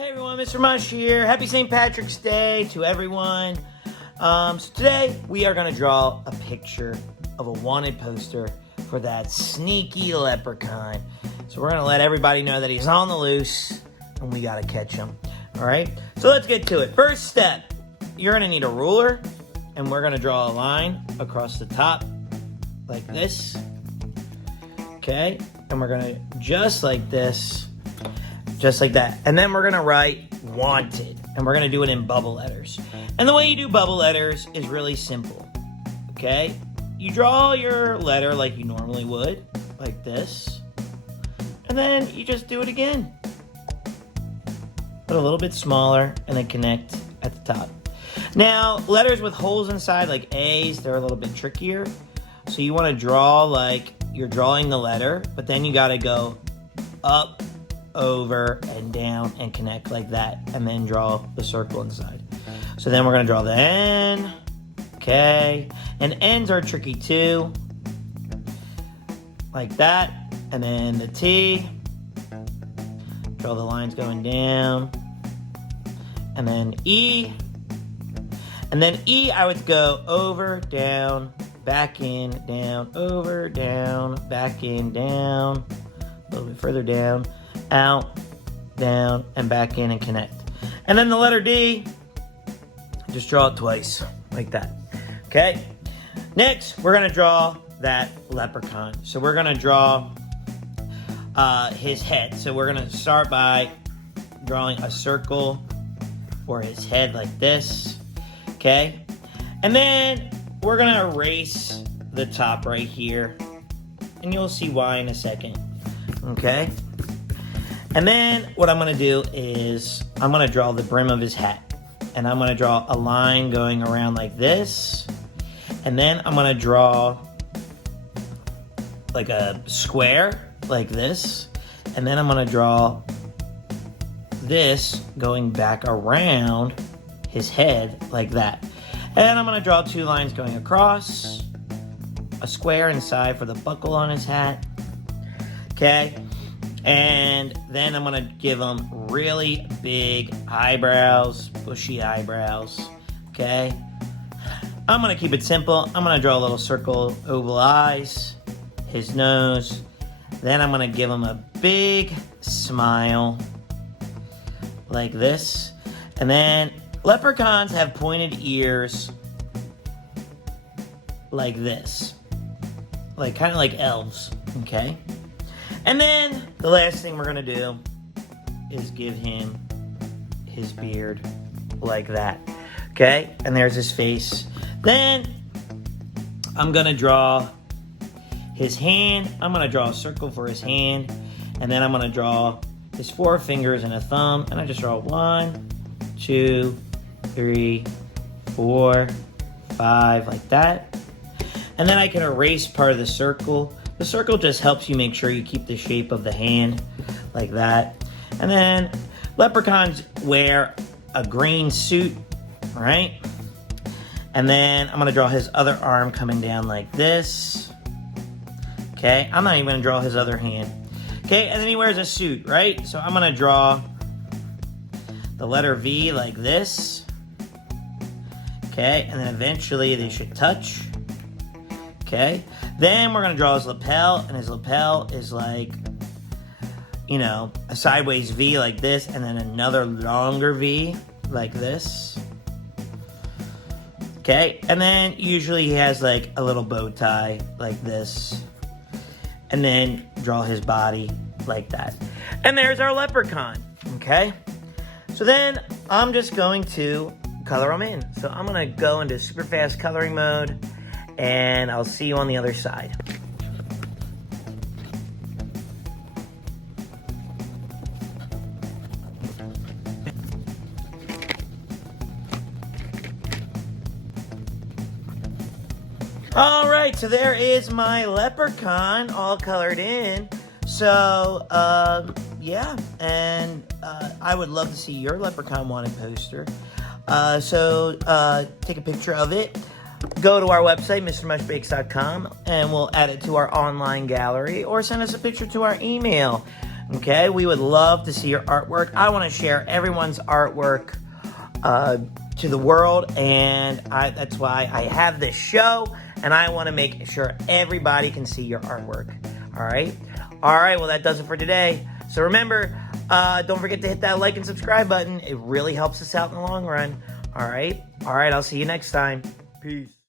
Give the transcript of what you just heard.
Hey everyone, Mr. Mush here. Happy St. Patrick's Day to everyone. So today we are going to draw a picture of a wanted poster for that sneaky leprechaun. So we're going to let everybody know that he's on the loose and we got to catch him. All right, so let's get to it. First step, you're going to need a ruler and we're going to draw a line across the top like this. Okay, and we're going to just like this. Just like that. And then we're going to write wanted. And we're going to do it in bubble letters. And the way you do bubble letters is really simple. Okay? You draw your letter like you normally would. Like this. And then you just do it again. But a little bit smaller. And then connect at the top. Now, letters with holes inside like A's, they're a little bit trickier. So you want to draw like you're drawing the letter. But then you got to go up, over and down and connect like that, and then draw the circle inside. So then we're going to draw the N. Okay, and N's are tricky too, like that. And then the T, draw the lines going down. And then E, and then E I would go over, down, back in, down, over, down, back in, down, a little bit further down, out, down, and back in and connect. And then the letter D, just draw it twice, like that. Okay? Next, we're going to draw that leprechaun. So we're going to draw his head. So we're going to start by drawing a circle for his head like this. Okay? And then we're going to erase the top right here. And you'll see why in a second. Okay? And then what I'm going to do is I'm going to draw the brim of his hat. And I'm going to draw a line going around like this. And then I'm going to draw like a square like this. And then I'm going to draw this going back around his head like that. And I'm going to draw two lines going across. A square inside for the buckle on his hat. Okay? And then I'm going to give him really big eyebrows, bushy eyebrows, okay? I'm going to keep it simple. I'm going to draw a little circle, oval eyes, his nose. Then I'm going to give him a big smile, like this. And then leprechauns have pointed ears like this, like kind of like elves, okay? And then the last thing we're going to do is give him his beard like that. Okay? And there's his face. Then I'm going to draw his hand. I'm going to draw a circle for his hand. And then I'm going to draw his four fingers and a thumb. And I just draw 1, 2, 3, 4, 5, like that. And then I can erase part of the circle. The circle just helps you make sure you keep the shape of the hand like that. And then leprechauns wear a green suit, right? And then I'm going to draw his other arm coming down like this. Okay, I'm not even going to draw his other hand. Okay, and then he wears a suit, right? So I'm going to draw the letter V like this. Okay, and then eventually they should touch. Okay, then we're going to draw his lapel, and his lapel is like, you know, a sideways V like this, and then another longer V like this. Okay, and then usually he has like a little bow tie like this, and then draw his body like that. And there's our leprechaun, okay? So then I'm just going to color him in. So I'm going to go into super fast coloring mode. And I'll see you on the other side. All right, so there is my leprechaun all colored in. So, yeah, and I would love to see your leprechaun wanted poster. So take a picture of it. Go to our website, mrmushmakes.com, and we'll add it to our online gallery, or send us a picture to our email, Okay, we would love to see your artwork. I want to share everyone's artwork to the world, and that's why I have this show, and I want to make sure everybody can see your artwork. All right, well, that does it for today. So remember, don't forget to hit that like and subscribe button. It really helps us out in the long run. All right, I'll see you next time. Peace.